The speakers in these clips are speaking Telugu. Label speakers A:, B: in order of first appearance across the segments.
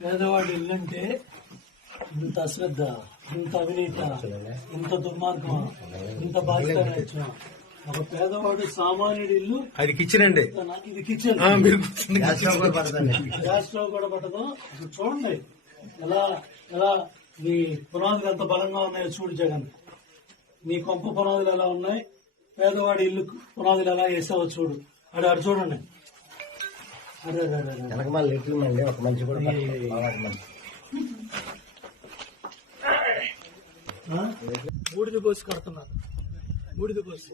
A: పేదవాడి ఇల్లంటే ఇంత అశ్రద్ధ, ఇంత అవినీత, ఇంత దుర్మార్గం, ఇంత బాధ్యత. ఒక పేదవాడు సామాన్యుడి ఇల్లు
B: అది కిచెన్ అండి,
A: ఇది కిచెన్. గ్యాస్ స్టవ్ కూడా పట్టదు. ఇప్పుడు చూడండి ఎలా ఎలా మీ పునాదులు ఎంత బలంగా ఉన్నాయో చూడు జగన్. మీ కొంప పునాదులు ఎలా ఉన్నాయి, పేదవాడి ఇల్లు పునాదులు ఎలా వేసావో చూడు. అడు చూడండి.
C: ఒక మంచి కూడా
A: బూడిద పోసి కడుతున్నారు. బూడిద పోసి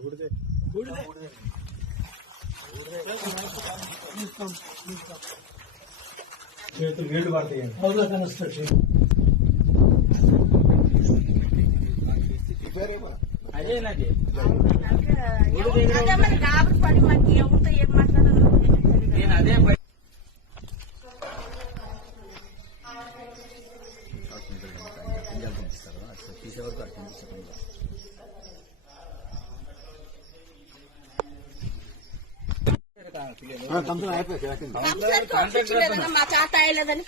B: చేతులు నీళ్లు పడతాయి.
A: హౌస్ కన్స్ట్రక్షన్
D: అదేనది కాబట్టి పడి మనకి ఎవరితో ఏం మాట్లాడాలో నేను అదే తీసేవరకు అర్థం మా చాత అయ్యలేదని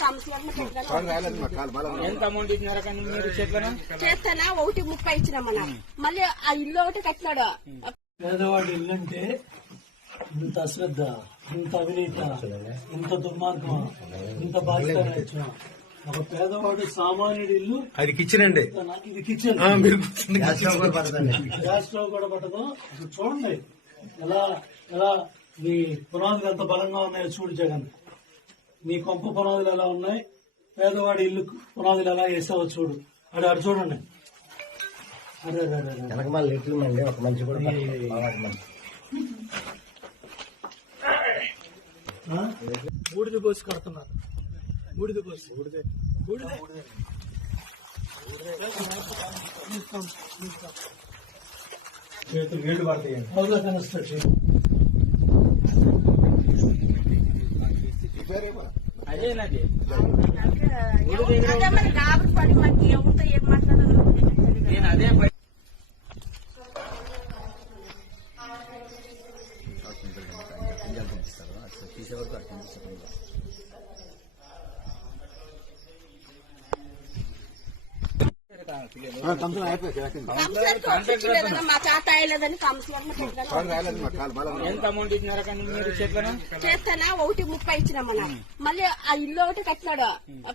D: ఎంత అమౌంట్ ఇచ్చినారా కానీ మీరు చేస్తానా 1.30 ఇచ్చినామన్నా. మళ్ళీ ఆ ఇల్లు ఒకటి కట్టినాడు.
A: పేదవాడి ఇల్లంటే ఇంత అశ్రద్ధ, ఇంత అవినీత, ఇంత దుర్మార్గం, ఇంత బాధ్యత. ఒక పేదవాడు సామాన్యుడి ఇల్లు
B: అది కిచెన్ అండి,
A: ఇది కిచెన్.
C: గ్యాస్
A: స్టవ్ కూడా పట్టదు. ఇప్పుడు చూడండి ఎలా ఎలా మీ పునాదులు ఎంత బలంగా ఉన్నాయో చూడు జగన్. మీ కొంప పునాదులు ఎలా ఉన్నాయి, పేదవాడి ఇల్లు పునాదులు ఎలా వేసావో చూడు. అడు చూడండి.
C: ఒక మంచి కూడా
A: బూడిద పోసి కడుతున్నారు. బూడిద పోసి
B: చేతులు నీళ్లు పడతాయి.
A: హౌస్ కన్స్ట్రక్షన్
D: అదేనది కాబట్టి పడి మనకి ఎవరితో ఏం మాట్లాడాలో నేను అదే తీసేవరకు అర్థం మా చాత అయ్యలేదని ఎంత అమౌంట్ ఇచ్చినారా కానీ మీరు చేస్తానా 1.30 ఇచ్చినామన్నా. మళ్ళీ ఆ ఇల్లు ఒకటి కట్టినాడు.